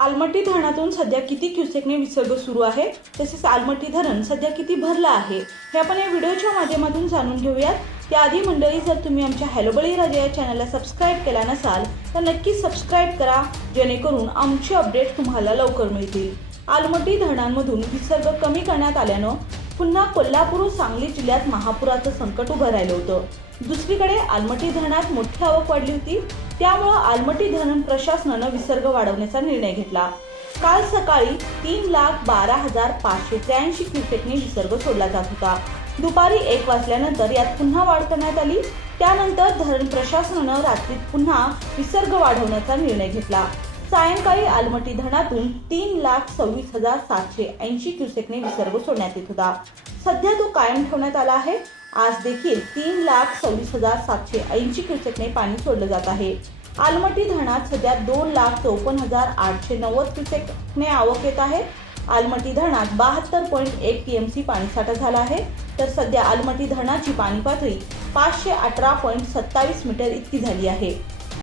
आलमट्टी धरणातून सध्या किती क्युसेकने विसर्ग सुरू आहे? तसेच आलमट्टी धरण सध्या किती भरलं आहे? हे आपण या व्हिडिओच्या माध्यमातून जाणून घेऊयात. त्याआधी मंडळी जर तुम्ही आमच्या हॅलो बळी राजा या चॅनलला सबस्क्राईब केला नसाल तर नक्कीच सबस्क्राईब करा जेणेकरून आमचे अपडेट तुम्हाला लवकर मिळतील. आलमट्टी धरणांमधून विसर्ग कमी करण्यात आल्यानं पुन्हा कोल्हापूर सांगली जिल्ह्यात महापुराचं संकट उभं राहिलं होतं. दुसरीकडे आलमट्टी धरणात मोठी आवक वाढली होती. त्यामुळं आलमटी धरण प्रशासनानं विसर्ग वाढवण्याचा निर्णय घेतला. काल सकाळी तीन लाख बारा हजार पाचशे त्र्याऐंशी क्युसेकने विसर्ग सोडला जात होता. दुपारी एक वाजल्यानंतर यात पुन्हा वाढ करण्यात आली. त्यानंतर धरण प्रशासनानं रात्रीत पुन्हा विसर्ग वाढवण्याचा निर्णय घेतला. सायंकाळी आलमटी धरणातून तीन लाख सव्वीस हजार सातशे ऐंशी क्युसेकने विसर्ग सोडण्यात येत होता. सध्या तो कायम ठेवण्यात आला आहे. आज देखील तीन लाख सव्वीस हजार सातशे ऐंशी क्युसेकने पाणी सोडलं जात आहे. आलमटी धरणात सध्या दोन लाख चौपन्न हजार आठशे नव्वद क्युसेकने आवक येत आहे. आलमटी धरणात बहात्तर पॉईंट एक टी एम सी पाणीसाठा झाला आहे. तर सध्या आलमटी धरणाची पाणी पातळी पाचशे अठरा पॉईंट सत्तावीस मीटर इतकी झाली आहे.